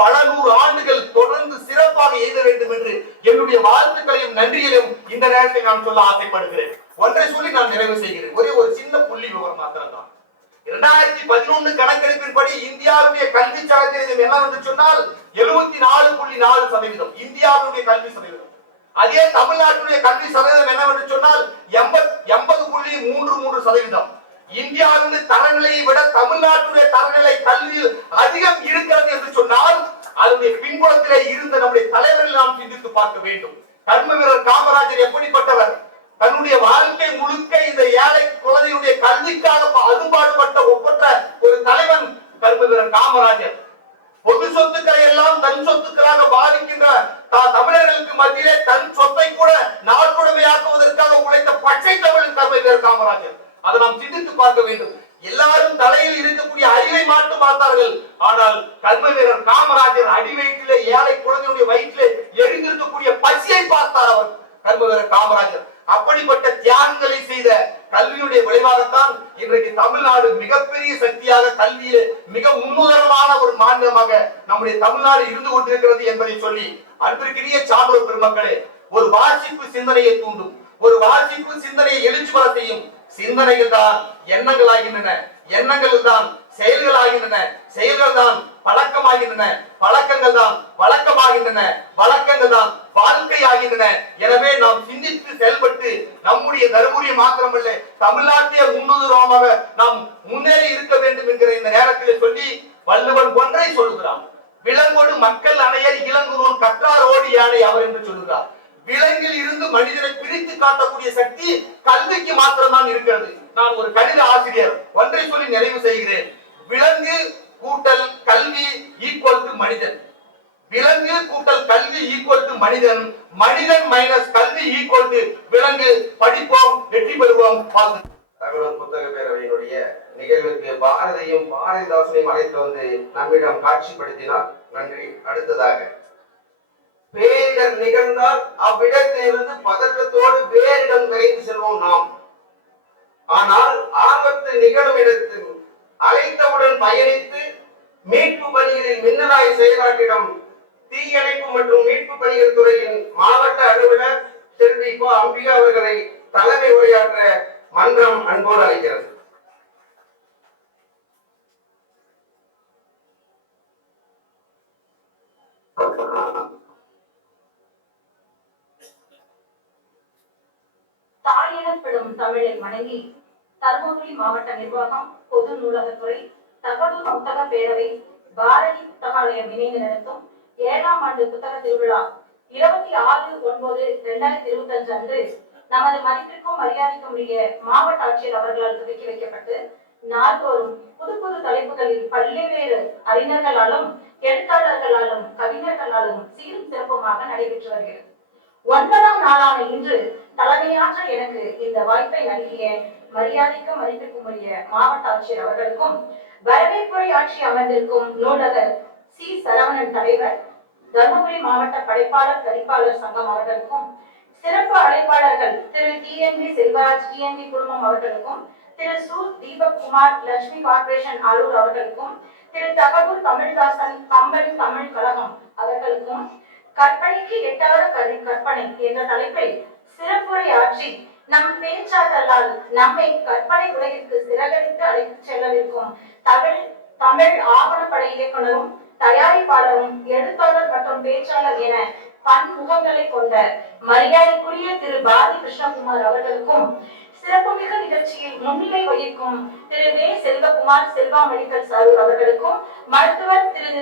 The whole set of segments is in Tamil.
பல நூறு ஆண்டுகள் தொடர்ந்து சிறப்பாக எழுத வேண்டும் என்று என்னுடைய வாழ்த்துக்களையும் நன்றியையும் இந்த நேரத்தில் நான் சொல்ல ஆசைப்படுகிறேன். ஒன்றை சொல்லி நான் நிறைவு செய்கிறேன். ஒரே ஒரு சின்ன புள்ளி விவரம் மாத்திரம் தான். 2011 கணக்கெடுப்பின்படி இந்தியாவுடைய கல்வி சதவீதம் என்னவென்று சொன்னால் 74.4%. இந்தியாவுடைய கல்வி சதவீதம். அதே தமிழ்நாட்டுடைய கல்வி சதவீதம் என்னவென்று சொன்னால் 80.33%. இந்தியாவின் தரநிலையை விட தமிழ்நாட்டுடைய தரநிலை கல்வியில் அதிகம் இருக்கிறது என்று சொன்னால் அதனுடைய பின்புலத்திலே இருந்த நம்முடைய தலைவர்கள் நாம் சிந்தித்து பார்க்க வேண்டும். கர்ம வீரர் காமராஜர் எப்படிப்பட்டவர்? தன்னுடைய வாழ்க்கை முழுக்க இந்த ஏழை குழந்தையுடைய கல்விக்காக அரும்பாடுபட்ட ஒப்பற்ற ஒரு தலைவன் கர்ம வீரர் காமராஜர். பொது சொத்துக்களை எல்லாம் தன் சொத்துக்களாக பாவிக்கின்ற தமிழர்களுக்கு மத்தியிலே தன் சொத்தை கூட நாட்டுடைமையாக்குவதற்காக உழைத்த பச்சை தமிழன் கர்ம வீரர் காமராஜர். அதை நாம் சிந்தித்து பார்க்க வேண்டும். எல்லாரும் தலையில் இருக்கக்கூடிய அறிவை மட்டும் பார்த்தார்கள். ஆனால் கர்ம வீரர் காமராஜர் அடி வயிற்றிலே ஏழை குழந்தையுடைய வயிற்றிலே எரிந்திருக்கக்கூடிய பசியை பார்த்தார் அவர் கர்ம வீரர் காமராஜர். அப்படிப்பட்ட தியாகங்களை செய்த கல்வியுடைய விளைவாகத்தான் இன்றைக்கு தமிழ்நாடு மிகப்பெரிய சக்தியாக கல்வியிலே மிக முன்னுதாரணமான ஒரு மாநிலமாக நம்முடைய தமிழ்நாடு இருந்து கொண்டிருக்கிறது என்பதை சொல்லி அன்பிற்கினிய சான்றோர் பெருமக்களே, ஒரு வாசிப்பு சிந்தனையை தூண்டும், ஒரு வாசிப்பு சிந்தனையை எழுச்சி பெற செய்யும். சிந்தனைகள் தான் எண்ணங்களாகின்றன, எண்ணங்கள் தான் செயல்களாகின்றன, செயல்கள் தான் பழக்கமாகின்றன, பழக்கங்கள் தான் வழக்கமாகின்றன, வழக்கங்கள் தான் வாழ்க்கை ஆகின்றன. எனவே நாம் சிந்தித்து செயல்பட்டு நம்முடைய தருமபுரி மாத்திரமல்ல தமிழ்நாட்டிய முன்னுதாரணமாக நாம் முன்னேறி இருக்க வேண்டும் என்கிற இந்த நேரத்தில் சொல்லி வள்ளுவன் ஒன்றை சொல்லுகிறான். விலங்கோடு மக்கள் அணையர் இளங்குருவன் கற்றாரோடு யானை அவர் என்று சொல்லுகிறார். விலங்கில் இருந்து மனிதனை பிரித்து காட்டக்கூடிய சக்தி கல்விக்கு மாத்திரம்தான் இருக்கிறது. நான் ஒரு கணித ஆசிரியர், ஒன்றை சொல்லி நிறைவு செய்கிறேன். விலங்கு கூட்டல் கல்வி ஈக்குவல் டு மனிதன். விலங்கு கூட்டல் கல்வி ஈக்குவல் டு மனிதன். மனிதன் மைனஸ் கல்வி ஈக்குவல் டு விலங்கு. படிப்போம், வெற்றி பெறுவோம். தகவல் புத்தக பேரவையினுடைய நிகழ்விற்கு பாரதியும் பாரதிதாசனையும் அழைத்து வந்து நம்மிடம் காட்சிப்படுத்தினார். நன்றி. அடுத்ததாக பேரிடர் நிகழ்ந்தால் அவ்விடத்திலிருந்து பதற்றத்தோடு வேறிடம் விரைந்து செல்வோம் நாம். ஆனால் ஆபத்து நிகழும் இடத்தில் அழைத்தவுடன் பயணித்து மீட்பு பணிகளில் மின்னலாய் செயலாற்றிடம் தீயணைப்பு மற்றும் மீட்பு பணிகள் துறையின் மாவட்ட அலுவலர் செல்வி கோ அம்பிகா அவர்களை தலைமை உரையாற்ற மன்றம் அன்போடு அழைக்கிறது. தாயெனப்படும் தமிழை வணங்கி தருமபுரி மாவட்ட நிர்வாகம், பொது நூலகத்துறை, தகவல் புத்தக பேரவை, பாரதி புத்தகாலயம் இணைந்து நடத்தும் 7ஆம் ஆண்டு புத்தக திருவிழா 26/9/2025 அன்று நமது மதிப்பிற்கும் மரியாதைக்கும் உரிய மாவட்ட ஆட்சியர் அவர்களால் துவக்கி வைக்கப்பட்டு நாள்தோறும் புது புது தலைப்புகளில் பல்வேறு அறிஞர்களாலும் எழுத்தாளர்களாலும் கவிஞர்களாலும் சீரும் சிறப்புமாக நடைபெற்று வருகிறது. 9ஆம் நாளான இன்று தலைமையாற்ற எனக்கு இந்த வாய்ப்பை நல்கிய மரியாதைக்கும் மதிப்பிற்கும் உரிய மாவட்ட ஆட்சியர் அவர்களுக்கும், வரவேற்புரை ஆட்சி அமர்ந்திருக்கும் நூலகர் சி சரவணன் தலைவர், தருமபுரி மாவட்ட படைப்பாளர் பதிப்பாளர் சங்கம் அவர்களுக்கும், சிறப்பு அழைப்பாளர்கள் திரு TNV செல்வராஜ் TNV குழுமம் அவர்களுக்கும், திரு சு தீபக் குமார் லட்சுமி கார்பரேஷன் ஆளூர் அவர்களுக்கும், திரு தகவல் தமிழ்தாசன் கம்பெனி தமிழ் கழகம் அவர்களுக்கும், கற்பனைக்கு எட்டாத கற்பனை என்ற தலைப்பில் சிறப்புரை ஆற்றி நம் பேச்சாளர்களால் நம்மை கற்பனை உலகிற்கு சிறகடித்து அழைத்து செல்லவிருக்கும் தமிழ் ஆவணப்படை இயக்குனரும் தயாரிப்பாளரும் எழுத்தாளர் மற்றும் பேச்சாளர் என பன்முகங்களை கொண்ட மரியாதைக்குரிய திரு பாரதி கிருஷ்ணகுமார் அவர்களுக்கும், சிறப்புமிகு நிகழ்ச்சியில் முன்னிலை வகிக்கும் திரு வே செல்வகுமார் செல்வா மெடிக்கல் சாரூர் அவர்களுக்கும், மருத்துவர் திரு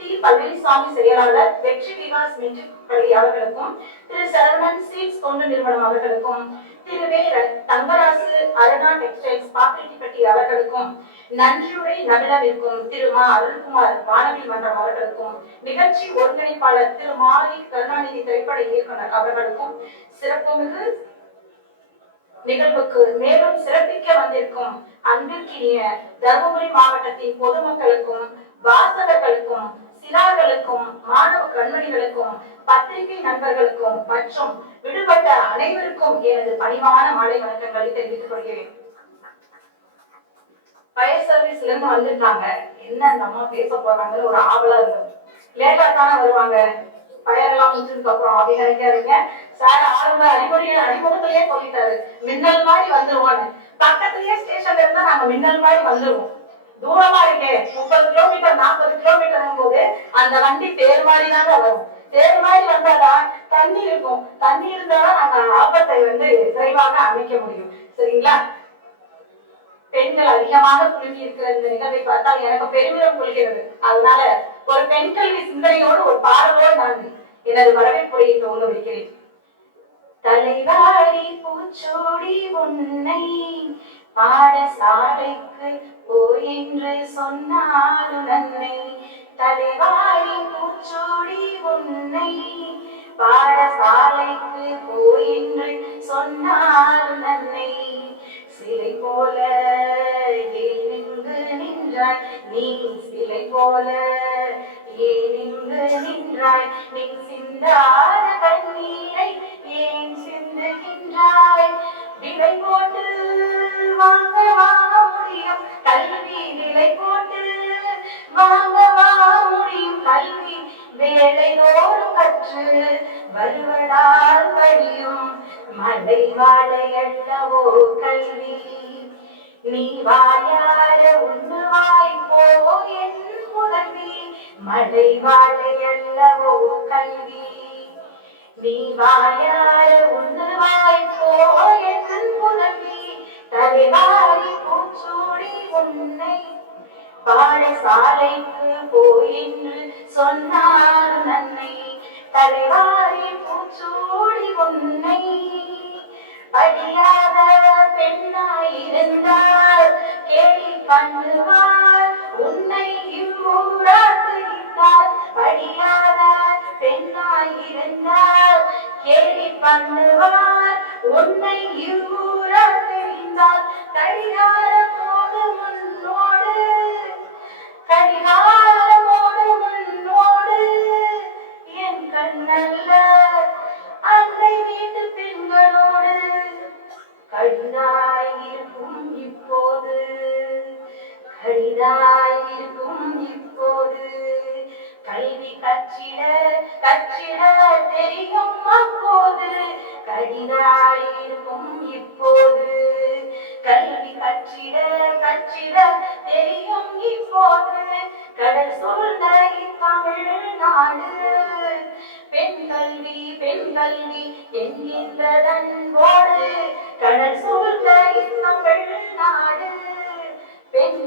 டி பழனிசாமி செயலாளர் வெற்றி விகாஸ் மெட்ரிக் அவர்களுக்கும், திரு சரவணன் சீட்ஸ் தொண்டு நிறுவனம் அவர்களுக்கும், திரு வே தங்கராசு அருணா டெக்ஸ்டைல்ஸ் பாப்பிரெட்டிப்பட்டி அவர்களுக்கும், நன்றியுரை நவிழவிருக்கும் திரு மா அருள்குமார் வானவி மன்றம் அவர்களுக்கும், நிகழ்ச்சி ஒருங்கிணைப்பாளர் திரு மாரி கருணாநிதி திரைப்பட இயக்குனர் அவர்களுக்கும், சிறப்புமிகு நிகழ்வுக்கு மேலும் சிறப்பிக்க வந்திருக்கும் அன்பிற்கினிய தருமபுரி மாவட்டத்தின் பொதுமக்களுக்கும், வாசகர்களுக்கும், சிறார்களுக்கும், மாணவ கண்மணிகளுக்கும், பத்திரிகை நண்பர்களுக்கும் மற்றும் விடுபட்ட அனைவருக்கும் எனது பணிவான மாலை வணக்கங்களை தெரிவித்துக் கொள்கிறேன். ஃபயர் சர்வீஸ்ல இருந்து வந்துட்டாங்க, என்ன அந்த அம்மா பேச போறாங்கன்னு ஒரு ஆவலா இருந்தது. லேட்டா தானே வருவாங்க. பயரெல்லாம் முடிச்சதுக்கு அப்புறம் அப்படி நினைக்காதீங்க. சார் ஆரம்ப அறிமுகத்திலேயே சொல்லிட்டாரு, மின்னல் மாதிரி வந்துருவோன்னு. பக்கத்துலயே ஸ்டேஷன்ல இருந்தா நாங்க மின்னல் மாதிரி வந்துருவோம். தூரமா இருக்கே 30 கிலோமீட்டர் 40 கிலோமீட்டர் போது அந்த வண்டி தேர் மாதிரி தாங்க வரும். தேர் மாதிரி வந்தாதான் தண்ணி இருக்கும். தண்ணி இருந்தாதான் நாங்க ஆபத்தை விரைவாக அமைக்க முடியும். சரிங்களா? பெண்கள் அதிகமாக குழுமி இருக்கிற இந்த நிகழ்வை பார்த்தால் எனக்கு பெருமிதம் கொள்கிறது. அதனால ஒரு பெண் கல்வி சிந்தனையோடு ஒரு பாடலோடு நான் எனது வரவேற்புரையை துவங்க வைக்கிறேன். தலைவாரி பூச்சோடி உன்னை பாடசாலைக்கு போய் என்று சொன்னாலும் நன்மை. தலைவாரி பூச்சோடி உன்னை பாடசாலைக்கு போய் என்று சொன்னாலும் நன்மை. சிலை போல ஏனிங்கு நின்றாய் நீ, சிலை போல ஏனிங்கு நின்றாய் நீ, சிந்தாத கண்ணீரை ஏன் சிந்துகின்றாய்? விலை போட்டு வாங்க முடியும் கல்வி, விலை போட்டு வாங்க முடியும் கல்வி. வேலையோடு கற்று வருவதால் வழியும் மலை வாழையல்லவோ கல்வி. நீ வாயார உண்டு வாய்ப்போ என் புதல்வி, மலை வாழையல்லவோ கல்வி. நீ வாயார உண்டு வாய்ப்போ என் புதல்வி, தலைவாரி பூச்சூடி உன்னை பாடசாலைக்கு போய் என்று சொன்னார் நன்மை. தலைவாரி பூச்சூடி உன்னை படியாத பெண்ணாயிருந்தால் கேலி பண்ணுவார் உன்னை இவ்வூராக்குகிறார். படியாத பெண்ணாயிருந்தால் கேலி பண்ணுவார் உன்னை இவ்வூராக்குகிறார். கடிகாரமோடு முன்னோடு, கடிகாரமோடு முன்னோடு என் கண்ணல்ல அன்னை வீட்டு பெண்களோடு கடிதாயிருக்கும் இப்போது, கடிதாயிருக்கும் இப்போது. கல்வி கற்றிட கற்றிட தெரியும் அப்போது, கடிதாயிருக்கும் இப்போது. கல்வி கற்றிட கற்றிட தெரியும் இப்போது. கடல் சூழ்ந்த தமிழ்நாடு பெண் கல்வி பெண் கல்வி என்கின்றதன்போடு. கடல் சூழ்ந்த தமிழ்நாடு பெண்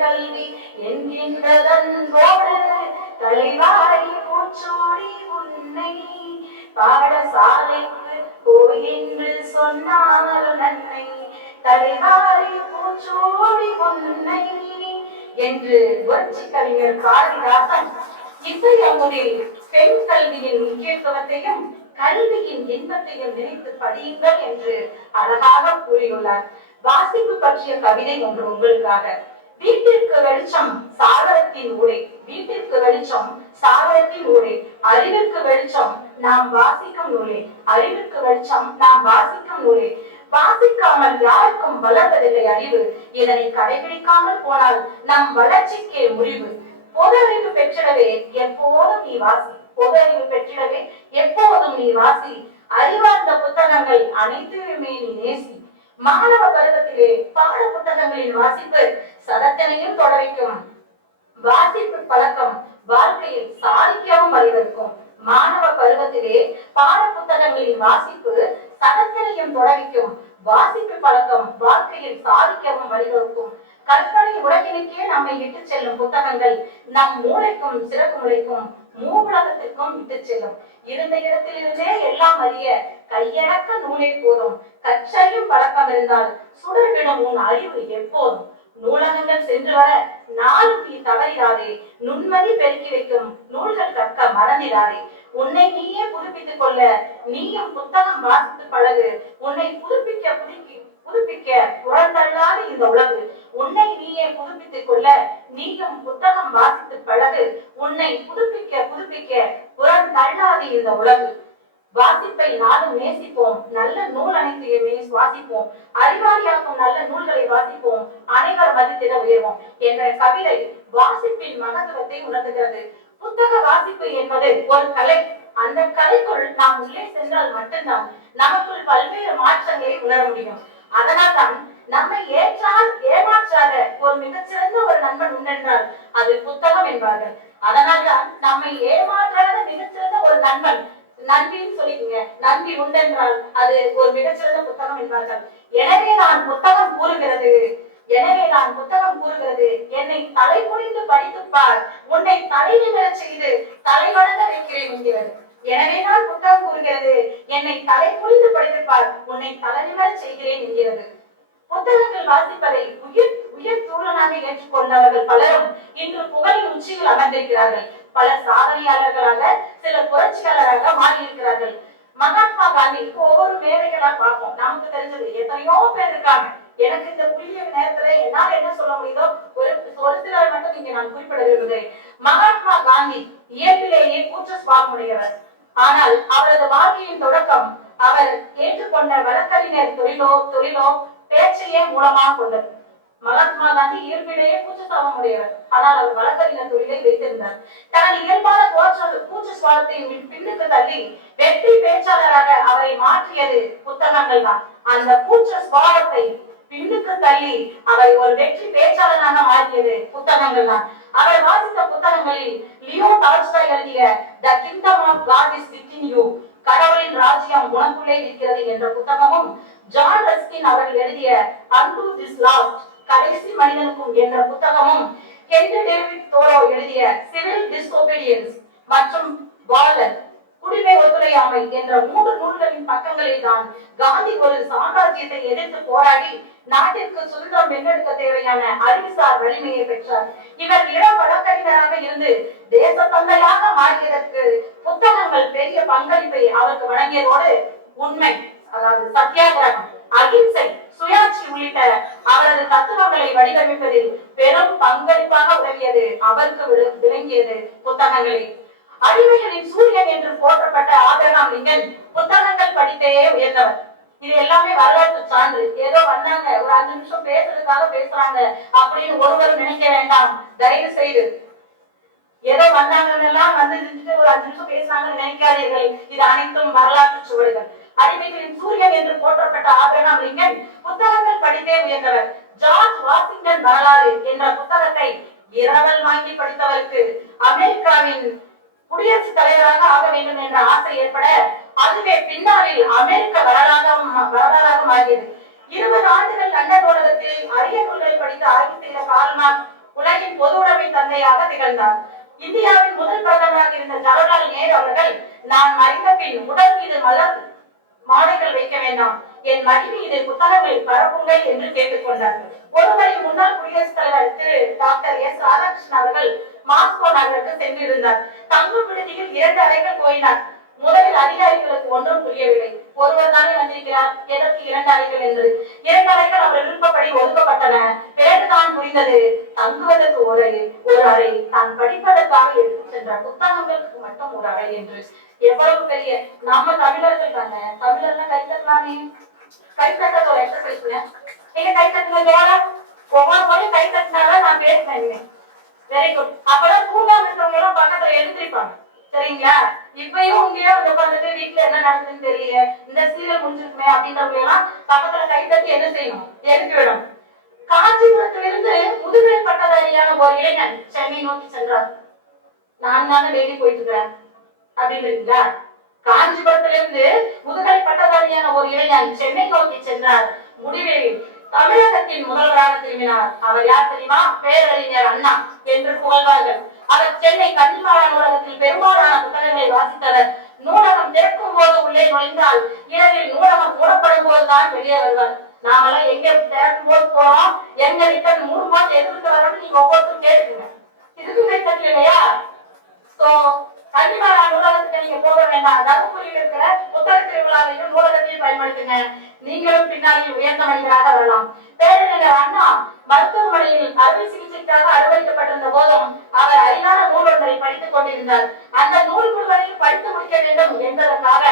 கல்வி என்கின்றதன்போடு. தலைவாரி பூச்சோடி உன்னை பாடசாலைக்கு போய் என்று சொன்னாலும் நன்மை. தலைவாரி பூச்சோடி உன்னை என்று புரட்சி கவிஞர் பாரதிதாசன் இசையமுதில் பெண் கல்வியின் முக்கியத்துவத்தையும் கல்வியின் இன்பத்தையும் நினைத்து படியுங்கள் என்று அழகாக கூறியுள்ளார். வாசிப்பு பற்றிய கவிதை ஒன்று உங்களுக்காக. வீட்டிற்கு வெளிச்சம் சாகரத்தின் ஊடே, வீட்டிற்கு வெளிச்சம் சாகரத்தின் ஊடே, அறிவிற்கு வெளிச்சம் நாம் வாசிக்கும் நூலே, அறிவிற்கு வெளிச்சம் நாம் வாசிக்கும் நூலே. வாசிக்காமல் யாருக்கும் வளர்வதில்லை அறிவு. இதனை கடைபிடிக்காமல் போனால் நம் வளர்ச்சிக்கே முடிவு. பொது அறிவு பெற்றிடவே எப்போதும் நீ வாசி, பொது அறிவு பெற்றிடவே எப்போதும் நீ வாசி. அறிவார்ந்த புத்தகங்கள் அனைத்துமே நீ நேசி. மாணவ பருவத்திலே பாட புத்தகங்களின் வாசிப்பு சதத்தினையும் தொட வைக்கும். வாசிப்பு பழக்கம் வாழ்க்கையில் சாதிக்கவும் வழிவகுக்கும். மாணவ பருவத்திலே பாட புத்தகங்களின் வாசிப்பு சதத்தினையும் தொட வைக்கும். வாசிப்பு பழக்கம் வாழ்க்கையில் சாதிக்கவும் வழிவகுக்கும். கற்பனை உலகினுக்கே நம்மை விட்டு செல்லும் புத்தகங்கள் நம் மூளைக்கும் சிறப்பு முளைக்கும் மூவுலகத்திற்கும் விட்டு செல்லும். இருந்த இடத்திலிருந்தே எல்லாம் அறிய கையடக்க நூலே போதும். கற்றறியும் பழக்கம் இருந்தால் சுடர்விடும் உன் அறிவு எப்போதும். நூலகங்கள் சென்று வர நாளும் நீ தவறிடாதே. நுண்மதி பெருக்கி வைக்கும் நூல்கள் கற்க மறந்திடாதே. உன்னை நீயே புதுப்பித்துக் கொள்ள நீயும் புத்தகம் வாசித்து பழகு. உன்னை புதுப்பிக்க புறந்தள்ளாது இந்த உலகு. உன்னை நீயே புதுப்பித்துக் கொள்ள நீயும் புத்தகம் வாசித்து பழகு. உன்னை புதுப்பிக்க புறந்தள்ளாது இந்த உலகு. வாசிப்பை நாளும் நேசிப்போம். நல்ல நூல் அனைத்தையுமே சுவாசிப்போம். அறிவாளியாக்கும் நல்ல நூல்களை வாசிப்போம். அனைவர் மதித்திட உயர்வோம் என்ற கவிதை வாசிப்பின் மகத்துவத்தை உணர்த்துகிறது. புத்தக வாசிப்பு என்பது ஒரு கலை. அந்த கலைக்குள் நாம் உள்ளே சென்றால் மட்டும்தான் நமக்குள் பல்வேறு மாற்றங்களை உணர முடியும். அதனால்தான் நம்மை ஏற்றால் ஏமாற்றாத ஒரு மிகச்சிறந்த ஒரு நண்பன் உண்டென்றால் அது புத்தகம் என்பார்கள். அதனால்தான் நம்மை ஏமாற்றாத மிகச்சிறந்த ஒரு நண்பன், நன்றின்னு சொல்லிக்கங்க, நன்றி உண்டென்றால் அது ஒரு மிகச்சிறந்த புத்தகம் என்பார்கள். எனவேதான் புத்தகம் கூறுகிறது, என்னை தலை குனிந்து படித்துப்பார், உன்னை தலை நிமிர செய்து தலை வணங்க வைக்கிறேன் என்கிறது. எனவேதான் புத்தகம் கூறுகிறது, என்னை தலை குனிந்து படித்துப்பார், உன்னை தலை நிமிர செய்கிறேன் என்கிறது. புத்தகங்கள் வாசிப்பதை உயிர் தூளனாக ஏற்றுக்கொண்டவர்கள் பலரும் இன்று புகழின் உச்சியில் அமர்ந்திருக்கிறார்கள். பல சாதனையாளர்களாக, சில புரட்சியாளராக மாறியிருக்கிறார்கள். மகாத்மா காந்தி ஒவ்வொரு மேதைகளா பார்ப்போம். நமக்கு தெரிஞ்சது எத்தனையோ பேர் இருக்காங்க. எனக்கு இந்த குறுகிய நேரத்துல என்னால் என்ன சொல்ல முடியுதோ ஒரு சிலர் மட்டும் இங்க நான் குறிப்பிட விரும்புகிறேன். மகாத்மா காந்தி இயற்பிலேயே கூச்ச சுபாவமுடையவர். ஆனால் அவரது வாழ்க்கையின் தொடக்கம் அவர் ஏற்றுக்கொண்ட வழக்கறிஞர் தொழிலோ பேச்சையே மூலமாக கொண்டது. மகாத்மா காந்தி இயற்பிலேயே கூச்ச சுபாவமுடையவர். ஆனால் அவர் வழக்கறிஞர் தொழிலை வைத்திருந்தார். தனது இயல்பான கூச்ச சுபாவத்தை பின்னுக்கு தள்ளி வெற்றி பேச்சாளராக அவரை மாற்றியது புத்தகங்கள் தான். அந்த கூச்ச சுபாவத்தை பின்னுக்கு தள்ளி அவரை ஒரு வெற்றி பேச்சாளராக மாற்றியது புத்தகங்கள் தான். அவர் வாசித்த புத்தகங்களில் லியோ டால்ஸ்டாய் எழுதிய the kingdom of God is within you, கடவுளின் ராஜ்யம் உனக்குள்ளே இருக்கிறது என்ற புத்தகமும், ஜான் ரஸ்கின் அவர்கள் எழுதிய அன்டு திஸ் லாஸ்ட், கடைசி மனிதனுக்கும் என்ற புத்தகமும், ஹென்றி டேவிட் தோரோ எழுதிய சிவில் டிஸ்ஒபீடியன்ஸ் மற்றும் வாலர், குடிமை ஒத்துழையாமை என்ற 3 நூல்களின் பக்கங்களில் தான் காந்தி ஒரு சாம்ராஜ்யத்தை எதிர்த்து போராடி நாட்டிற்கு சுதந்திரம் வென்றெடுக்க தேவையான அறிவுசார் வலிமையை பெற்றார். இவர் இளம் வழக்கறிஞராக இருந்து தேச தந்தையாக மாறியதற்கு புத்தகங்கள் பெரிய பங்களிப்பை அவருக்கு வழங்கியதோடு உண்மை, அதாவது சத்தியாகிரகம், அகிம்சை, சுயாட்சி உள்ளிட்ட அவரது தத்துவங்களை வடிவமைப்பதில் பெரும் பங்களிப்பாக உதவியது அவருக்கு விளங்கியது புத்தகங்களே. அடிமைகளின் சூரியன் என்று போற்றப்பட்ட ஆபிரகாம் லிங்கன் புத்தகங்கள் படித்தே உயர்ந்தவர். இது எல்லாமே வரலாற்று சான்று. ஏதோ வந்தாங்க ஒரு 5 நிமிஷம் பேசுறதுக்காக பேசுறாங்க அப்படின்னு ஒருவரும் நினைக்க வேண்டாம். தயவு செய்து ஏதோ வந்தாங்கன்னெல்லாம் வந்து ஒரு 5 நிமிஷம் பேசுறாங்கன்னு நினைக்காதீர்கள். இது அனைத்தும் வரலாற்று சுவடுகள். அடிமைகளின் சூரியன் என்று போற்றப்பட்ட ஆபிரகாம் லிங்கன் புத்தகங்கள் படித்தே உயர்ந்தவர். ஜார்ஜ் வாஷிங்டன் வரலாறு என்ற புத்தகத்தை இரவல் வாங்கி படித்தவருக்கு அமெரிக்காவின் குடியரசுத் தலைவராக ஆக வேண்டும் என்ற ஆசை ஏற்பட அதுவே பின்னாளில் அமெரிக்க வரலாறாக மாறியது. 20 ஆண்டுகள் லண்டன் நூலகத்தில் அரிய நூல்களை படித்து ஆய்வு செய்த கார்ல் மார்க்ஸ் உலகின் பொது உடைமை தந்தையாக திகழ்ந்தார். இந்தியாவின் முதல் பிரதமராக இருந்த ஜவஹர்லால் நேரு அவர்கள், நான் மறைந்த பின் உடல் மீது மலர் மாலைகள் வைக்க வேண்டாம், என் மடி மீது புத்தகங்களை பரப்புங்கள் என்று கேட்டுக்கொண்டார்கள். ஒருவரை முன்னாள் குடியரசுத் தலைவர் திரு டாக்டர் எஸ் ராதாகிருஷ்ணன் அவர்கள் மாஸ்கோ நகருக்கு சென்றிருந்தார். தங்கும் விடுதியில் 2 அறைகள் போயினார். முதலில் அதிகாரிகளுக்கு ஒன்றும் புரியவில்லை. ஒருவர் தானே வந்திருக்கிறார், எதற்கு 2 அறைகள் என்று. 2 அறைகள் அவர் விருப்பப்படி ஒதுக்கப்பட்டன. பிறகுதான் புரிந்தது, தங்குவதற்கு ஒரு அறை, தான் படிப்பதற்காக எடுத்து சென்ற புத்தகங்களுக்கு மட்டும் ஒரு அறை என்று. எவ்வளவு பெரிய நம்ம தமிழர்கள் தானே. தமிழர்லாம் கை தட்டலாமே. கை தட்ட ஒரு எக்ஸசைஸ். நீங்க கை தட்டுங்க. ஒவ்வொரு முறையும் கை தட்டினாதான் நான் பேசுனேன். Very good. அப்பதான் தூங்காம இருக்கவங்க எல்லாம் பக்கத்துல எழுந்திருப்பாங்க. சரிங்களா? இப்பயும் உங்கேயே உட்காந்துட்டு வீட்டுல என்ன நடக்குதுன்னு தெரியல, இந்த சீரியல் முடிஞ்சிருக்குமே அப்படின்றவங்க எல்லாம் பக்கத்துல கை தட்டி என்ன செய்யணும்? எழுப்பி விடணும். காஞ்சிபுரத்திலிருந்து முதுகலை பட்டதாரியான ஒரு இளைஞன் சென்னை நோக்கி சென்றார். நான் தானே டெய்லி போயிட்டு இருக்கிறேன் அப்படின்றீங்களா? காஞ்சிபுரத்திலிருந்து முதுகலை பட்டதாரியான ஒரு இளைஞன் சென்னை நோக்கி சென்றார். முடிவில் தமிழகத்தின் முதல்வராக திரும்பினார். அவர் யார் தெரியுமா? பேரறிஞர் அண்ணா என்று புகழ்வார்கள். அவர் சென்னை கன்னிமாரா நூலகத்தில் பெரும்பாலான புத்தகங்களை வாசித்தவர். நூலகம் திறக்கும் போது உள்ளே நுழைந்தால் இரவில் நூலகம் மூடப்படும் போதுதான் வெளியே வருவார். நாமெல்லாம் எங்க திறக்கும் போது போறோம், எங்க ரிட்டர்ன் 3 மாசம் எதிர்த்து வரோம்னு நீங்க ஒவ்வொருத்தரும் கேட்டுக்குங்க. இதுக்கு கட்டல இல்லையா? சோ கன்னிமாரா நூலகத்துக்கு நீங்க போக வேண்டாம். தருமபுரியில் இருக்கிற புத்தக திருவிழாவையும் நூலகத்தையும் பயன்படுத்துங்க. நீங்களும் பின்னாளில் உயர்ந்த மனிதராக வரலாம். பேரறிஞர் அண்ணா மருத்துவமனையில் அறுவை சிகிச்சைக்காக அனுமதிக்கப்பட்டிருந்த போதும் அவர் அறியாத நூல் ஒன்றை படித்துக் கொண்டிருந்தார். அந்த நூல் முழுவதையும் படித்து முடிக்க வேண்டும் என்பதற்காக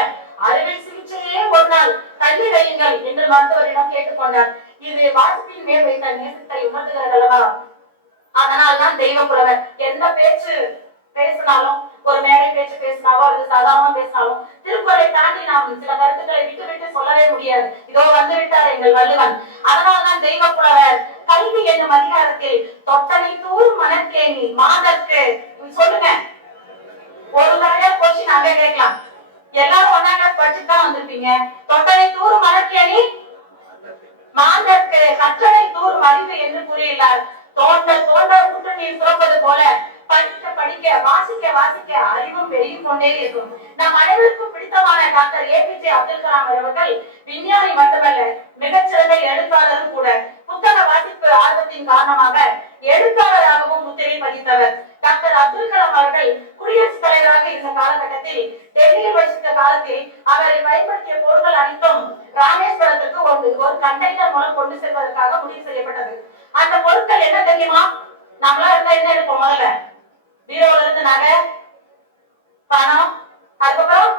அறுவை சிகிச்சையே ஒரு நாள் தள்ளி வையுங்கள் என்று மருத்துவரிடம் கேட்டுக்கொண்டார். இது வாசிப்பின் மேல் வைத்த நேசத்தை உணர்த்துகிறது அல்லவா? அதனால்தான் தெய்வ புலவர் எந்த பேசினாலும், ஒரு மேடை பேச்சு பேசினாவோ அல்லது சாதாரணமா பேசினாலும் திருக்குறளை தாண்டி நாம் சில கருத்துக்களை விட்டு விட்டு சொல்லவே முடியாது. இதோ வந்து விட்டார் எங்கள் வள்ளுவன். அதனால்தான் தெய்வ புலவர் கல்வி என்னும் அதிகாரத்தில் தொட்டனை தூர் மனக்கேணி மாதற்கு சொல்லுங்க. ஒரு தடவை கொஸ்டின் அங்கே கேட்கலாம். எல்லாரும் ஒன்னாம் கிளாஸ் படிச்சுட்டு தான் வந்திருப்பீங்க. தொட்டனை தூர் மனக்கேணி மாந்தற்கு கற்றனை தூர் அறிவு என்று கூறியுள்ளார். தோன்ற தோன்ற ஊற்று நீர் சுரப்பது போல படிக்க படிக்க வாசிக்க வாசிக்க அறிவும் பெருகிக் கொண்டே இருக்கும். நம் அனைவருக்கும் பிடித்தமான டாக்டர் APJ அப்துல் கலாம் அவர்கள் விஞ்ஞானி மட்டுமல்ல, மிகச்சிறந்த எழுத்தாளரும் கூட. புத்தக வாசிப்பு ஆர்வத்தின் காரணமாக எழுத்தாளராகவும் முத்திரை பதித்தவர். டாக்டர் அப்துல் கலாம் அவர்கள் குடியரசுத் தலைவராக இருந்த காலகட்டத்தில் டெல்லியில் வசித்த காலத்தில் அவரை பயன்படுத்திய பொருட்கள் அனைத்தும் ராமேஸ்வரத்துக்கு ஒரு கண்டெய்னர் மூலம் கொண்டு செல்வதற்காக முடிவு செய்யப்பட்டது. அந்த பொருட்கள் என்ன தெரியுமா? நம்மளா இருந்தா என்ன எடுப்போம்? முதல்ல பீரோல இருந்து நகை, பணம், அதுக்கப்புறம்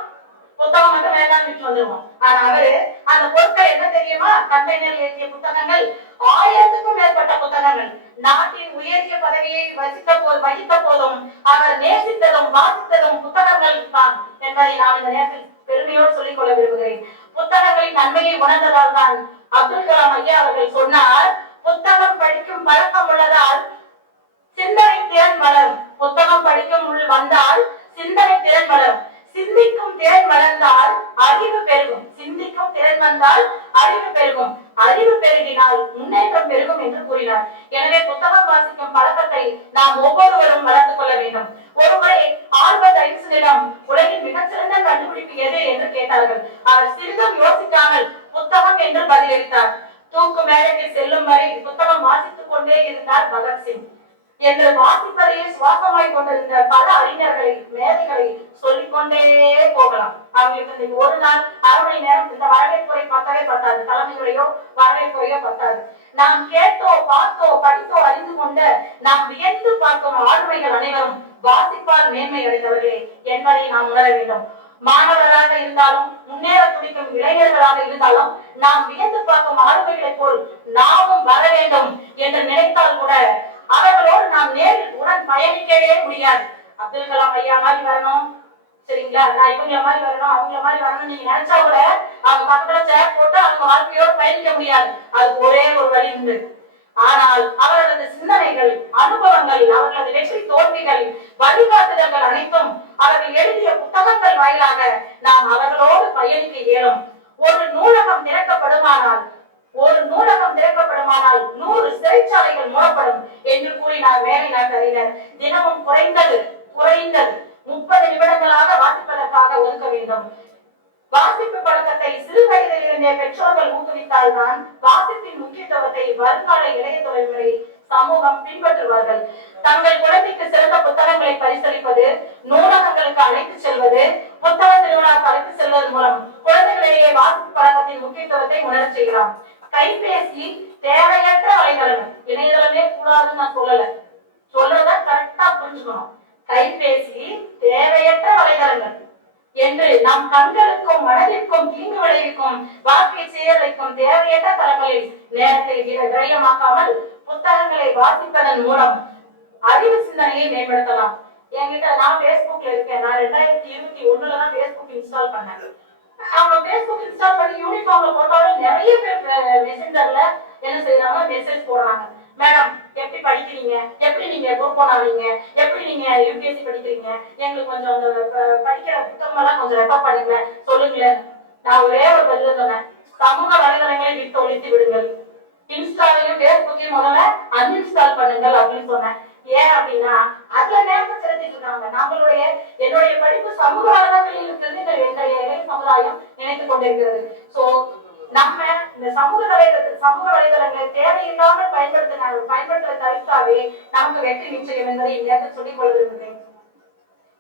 புத்தகம் மட்டும் வேண்டாம்னு விட்டு வந்துருவோம். ஆனா அவரு அந்த பொருட்கள் என்ன தெரியுமா? கண்டெய்னர் ஏற்றிய புத்தகங்கள் 1000க்கும் மேற்பட்ட புத்தகங்கள். நாட்டின் உயரிய பதவியை வகித்த போதும் அவர் நேசித்ததும் வாசித்ததும் புத்தகங்கள் தான் என்பதை நான் இந்த நேரத்தில் பெருமையோடு சொல்லிக் கொள்ள விரும்புகிறேன். புத்தகங்களின் நன்மையை உணர்ந்ததால் தான் அப்துல் கலாம் ஐயா அவர்கள் சொன்னார், புத்தகம் படிக்கும் பழக்கம் உள்ளதால் சிந்தனை திறன் வளரும். புத்தகம் படிக்கும் வந்தால் சிந்தனை திறன் வளரும். சிந்திக்கும் திறன் வளர்ந்தால் அறிவு பெருகும். சிந்திக்கும் திறன் வந்தால் அறிவு பெருகும். அறிவு பெருகினால் முன்னேற்றம் பெருகும் என்று கூறினார். எனவே புத்தகம் வாசிக்கும் பழக்கத்தை நாம் ஒவ்வொருவரும் வளர்த்து கொள்ள வேண்டும். ஒருமுறை ஆல்பர்ட் ஐன்ஸ்டீனிடம் உலகின் மிகச்சிறந்த கண்டுபிடிப்பு எது என்று கேட்டார்கள். அவர் சிறிதும் யோசிக்காமல் புத்தகம் என்று பதிலளித்தார். தூக்கு மேடைக்கு செல்லும் வரை புத்தகம் வாசித்துக் கொண்டே இருந்தார் பகத்சிங். என்று வாசிப்பதையே சுவாசமாய் கொண்டிருந்த பல அறிஞர்களை, மேதைகளை சொல்லிக்கொண்டே போகலாம். அவங்களுக்கு இந்த ஒரு நாள் அரை மணி நேரம் இந்த வரவேற்புரை பார்த்தாலே பத்தாது, தலைமையுறையோ வரவேற்புரையோ பத்தாது. நாம் கேட்டோ பார்த்தோ படித்தோ அறிந்து கொண்ட நாம் வியந்து பார்க்கும் ஆளுமைகள் அனைவரும் வாசிப்பால் மேன்மை அடைந்தவர்களே என்பதை நாம் உணர வேண்டும். மாணவர்களாக இருந்தாலும் முன்னேற துடிக்கும் இளைஞர்களாக இருந்தாலும் நாம் வியந்து பார்க்கும் ஆளுமைகளைப் போல் நாமும் வர வேண்டும் என்று நினைத்தால் கூட அவர்களோடு நாம் நேரில் உடன் பயணிக்கவே முடியாது. அப்துல் கலாம் ஐயா மாதிரி வரணும், சரிங்களா, நான் இவங்கள மாதிரி வரணும், அவங்கள மாதிரி வரணும் நீங்க நினைச்சா கூட அவங்க பக்கத்துல சேர் போட்டு அவங்க வாழ்க்கையோடு பயணிக்க முடியாது. அது ஒரே ஒரு வழி உண்டு. ஆனால் அவர்களது சிந்தனைகள், அனுபவங்கள், அவர்களது வெற்றி தோல்விகள், வழிகாட்டுதல்கள் அனைத்தும் அவர்கள் எழுதிய புத்தகங்கள் வாயிலாக நாம் அவர்களோடு பயணிக்க இயலும். ஒரு நூலகம் திறக்கப்படுமானால் 100 சிறைச்சாலைகள் மூடப்படும் என்று கூறினார் மேலை நாட்டு அறிஞர். தினமும் குறைந்தது 30 நிமிடங்களாக வாசிப்பதற்காக ஒதுக்க வேண்டும். வாசிப்பு பழக்கத்தை சிறு வயதிலிருந்தே பெற்றோர்கள் ஊக்குவித்தால் தான் வாசிப்பின் முக்கியத்துவத்தை வருங்கால இளைய தலைமுறை சமூகம் பின்பற்றுவார்கள். தங்கள் குழந்தைக்கு சிறந்த புத்தகங்களை பரிசளிப்பது, நூலகங்களுக்கு அழைத்து செல்வது, புத்தக திருவிழாவுக்கு அழைத்து செல்வதன் மூலம் குழந்தைகளிடையே வாசிப்பு பழக்கத்தின் முக்கியத்துவத்தை உணரச் செய்யலாம். கைபேசி தேவையற்ற வலைதளங்கள், இணையதளமே கூடாதுன்னு நான் சொல்றத கரெக்டா புரிஞ்சுக்கணும். கைபேசி தேவையற்ற வலைதளங்கள் என்று நம் கண்களுக்கும் மனதிற்கும் தீங்கு விளைவிக்கும், வாழ்க்கை சீரழிக்கும் தேவையற்ற தளங்களில் நேரத்தை விரயமாக்காமல் புத்தகங்களை வாசிப்பதன் மூலம் அறிவு சிந்தனையை மேம்படுத்தலாம். என்கிட்ட நான் பேஸ்புக்ல இருக்கேன். நான் 2021 தான் பேஸ்புக் இன்ஸ்டால் பண்ணேன். அவங்க பேஸ்புக் இன்ஸ்டால் பண்ணி யூனிஃபார்ம்ல போட்டாலும் நிறைய பேர் மெசேஞ்சர்ல என்ன செய்யறாங்க, மெசேஜ் போடுறாங்க. மேடம் எப்படி படிக்கிறீங்க, எப்படி நீங்க குரூப் ஆனீங்க, எப்படி நீங்க UPSC படிக்கிறீங்க, எங்களுக்கு கொஞ்சம் அந்த படிக்கிற புத்தகம் எல்லாம் கொஞ்சம் ரெஃபர் பண்ணுங்க சொல்லுங்களேன். நான் ஒரே ஒரு பதில் சொன்னேன், சமூக வலைதளங்களை விட்டு ஒழித்து விடுங்கள், இன்ஸ்டாலையும் பேஸ்புக்கையும் முதல்ல அன்இன்ஸ்டால் பண்ணுங்கள் அப்படின்னு சொன்னேன். ஏன் அப்படின்னா அதுல நேரத்தை செலுத்திட்டு இருக்காங்க. என்னுடைய படிப்பு சமூக வலைதளங்களில் இருக்கிறது எங்களுடைய சமுதாயம் நினைத்துக் கொண்டிருக்கிறது. சோ நம்ம இந்த சமூக வலைதளங்களை தேவையில்லாமல் பயன்படுத்த தவிர்த்தாவே நமக்கு வெற்றி நிச்சயம் என்பதை இந்த சொல்லிக் கொள்ள விரும்புகிறேன்.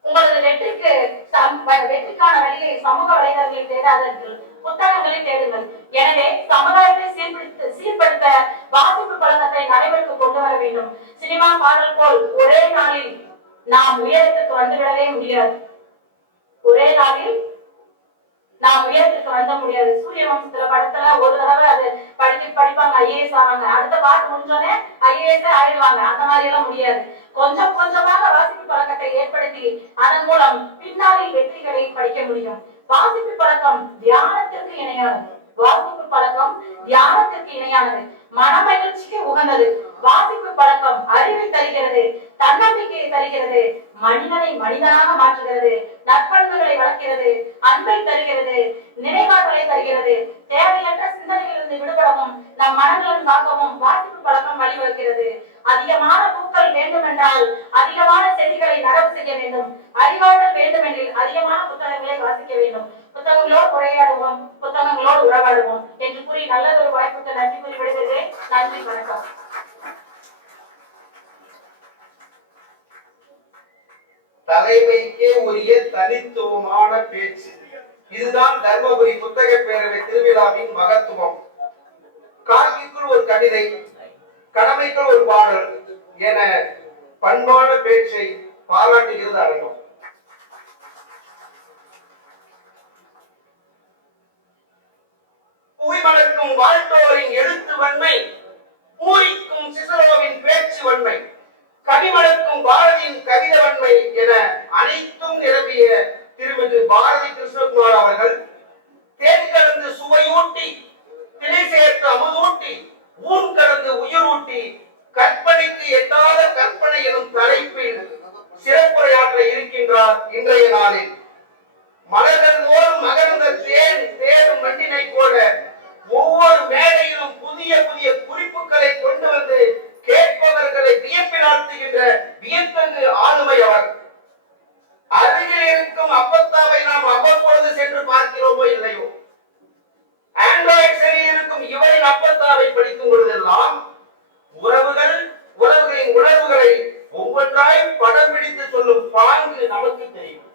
உங்களது வெற்றிக்கான வழியை சமூக வலைதளங்களில் தேடாதீர்கள், புத்தகங்களில் தேடுங்கள். எனவே சமுதாயத்தை சீர்படுத்த வாசிப்பு பழக்கத்தை நடைமுறைக்கு கொண்டு வர வேண்டும். சினிமா பாடல் போல் ஒரே நாளில் நாம் உயரத்துக்கு வந்துவிடவே முடியாது. சூரிய வம்சத்துல படத்துல ஒரு தடவை அது படிப்பாங்க, IAS ஆவாங்க, அடுத்த பாட்டு முடிஞ்சோடனே IAS ஆயிடுவாங்க. அந்த மாதிரி எல்லாம் முடியாது. கொஞ்சம் கொஞ்சமாக வாசிப்பு பழக்கத்தை ஏற்படுத்தி சொல்லி அதன் மூலம் பின்னாளில் வெற்றிகளை படிக்க முடியும். வாசிப்பு பழக்கம் தியானத்திற்கு இணையானது. வாசிப்பு பழக்கம் தியானத்திற்கு இணையானது. மனமகிழ்ச்சிக்கு உகந்தது. வாசிப்பு பழக்கம் அறிவை தருகிறது, தன்னம்பிக்கையை தருகிறது, மனிதனை மனிதனாக மாற்றுகிறது, நற்பண்புகளை வளர்க்கிறது, அன்பை தருகிறது, நினைவாற்றலை தருகிறது. தேவையற்ற சிந்தனைகளிலிருந்து விடுபடவும் நம் மனநலன் காக்கவும் வாசிப்பு பழக்கம் வழிவகுக்கிறது. அதிகமான பூக்கள் வேண்டும் என்றால் அதிகமான செடிகளை நடவு செய்ய வேண்டும். அறிவாற்றல் வேண்டும் என்றில் அதிகமான புத்தகங்களை வாசிக்க வேண்டும். புத்தகங்களோடு உரையாடுவோம், புத்தகங்களோடு உறவாடுவோம் என்று கூறி நல்லதொரு வாய்ப்புக்கு நன்றி கூறி விடுகிறேன். நன்றி, வணக்கம். தலைமைக்கே உரிய தனித்துவமான பேச்சு, இதுதான் தர்மபுரி புத்தக பேரவை திருவிழாவின் மகத்துவம். காக்கிக்குள் ஒரு கவிதை, கடமைக்குள் ஒரு பாடல் என பண்பான பேச்சை பாராட்டுகிறது அரங்கம். புவிமணக்கும் வாழ்த்தோரின் எழுத்து வன்மை, பூரிக்கும் சிசரோவின் பேச்சு வன்மை, கனிமணக்கும் பாரதியின் கவிதை வன்மை என அனைத்தும் நிரம்பிய திருமிகு பாரதி கிருஷ்ணகுமார் அவர்கள் தேன் கலந்து சுவையூட்டி, திணை சேர்த்து அமுதூட்டி, ஊன் கலந்து உயிரூட்டி, கற்பனைக்கு எட்டாத கற்பனை எனும் தலைப்பில் சிறப்புரையாற்ற இருக்கின்றார். இன்றைய நாளில் மலர்கள் தோறும் மகர்ந்த தேன் தேடும் வண்டினை போல ஒவ்வொரு மேடையிலும் புதிய புதிய குறிப்புகளை கொண்டு வந்து கேட்பவர்களை வியப்பில் ஆழ்த்துகின்ற வியத்தகு ஆளுமை அவர். அருகில் இருக்கும் அப்பத்தாவை நாம் அவ்வப்பொழுது சென்று பார்க்கிறோமோ இல்லையோ, ஆண்ட்ராய்டு செல்லில் இருக்கும் இவரின் அப்பத்தாவை படிக்கும் பொழுதெல்லாம் உறவுகளின் உணர்வுகளை ஒவ்வொன்றாய் படம் பிடித்து சொல்லும் பாங்கு நமக்கு தெரியும்.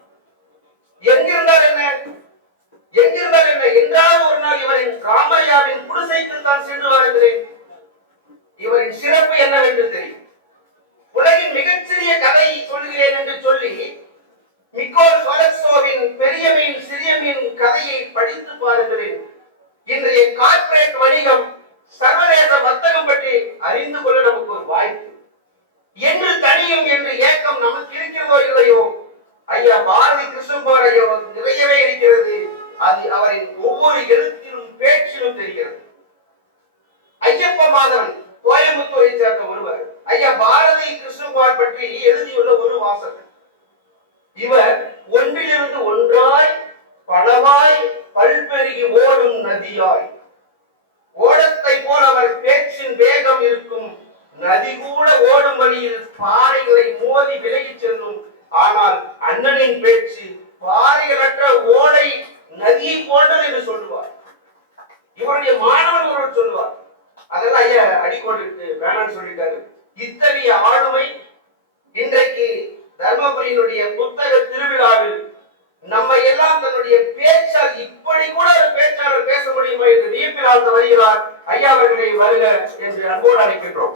எங்கிருந்தால் என்ன என்றால் ஒரு நாள் இவரின் ராமையாவின் குடிசைக்கு தான் சென்று வருகிறேன். இவரின் சிறப்பு என்னவென்று தெரியும். உலகின் மிகச்சிறிய கதையை சொல்கிறேன் என்று சொல்லி நிக்கோல் கொலக்சோவின் பெரிய மீன் சிறிய மீன் கதையை படித்து பாருங்களேன். இன்றைய கார்ப்பரேட் வணிகம், சர்வதேச வர்த்தகம் பற்றி அறிந்து கொள்ள நமக்கு ஒரு வாய்ப்பு. என்று தனியும் என்று ஏக்கம் நமக்கு இருக்கிறதோ இல்லையோ, ஐயா பாரதி கிருஷ்ணகுமார் ஐயா நிறையவே இருக்கிறது. அது அவரின் ஒவ்வொரு எழுத்திலும் பேச்சிலும் தெரிகிறது. ஐயப்ப மாதவன் கோயம்புத்தூரை சேர்ந்த ஒருவர் ஐயா பாரதி கிருஷ்ணகுமார் பற்றி எழுதியுள்ள ஒரு வாசகம். இவர் ஒன்றிலிருந்து ஒன்றாய் பலவாய் பல்பெருகி ஓடும் நதியாய், ஓடத்தை போல அவர் பேச்சின் வேகம் இருக்கும். நதி கூட ஓடும் வழியில் பாறைகளை மோதி விலகி செல்லும். ஆனால் அண்ணனின் பேச்சு பாறைகளற்ற ஓடை நதியை போன்றது என்று சொல்லுவார். இவருடைய மாணவன் ஒருவர் சொல்லுவார், அதெல்லாம் ஐயா அடிக்கோட்டு வேணான்னு சொல்லிட்டாரு. இத்தகைய ஆளுமை இன்றைக்கு தர்மபுரியினுடைய புத்தக திருவிழாவில் நம்ம எல்லாம் தன்னுடைய பேச்சால் இப்படி கூட ஒரு பேச்சாளர் பேச முடியுமா என்று வியப்பில் ஆழ்ந்து வருகிறார். ஐயா அவர்களை வருக என்று அன்போடு அழைக்கின்றோம்.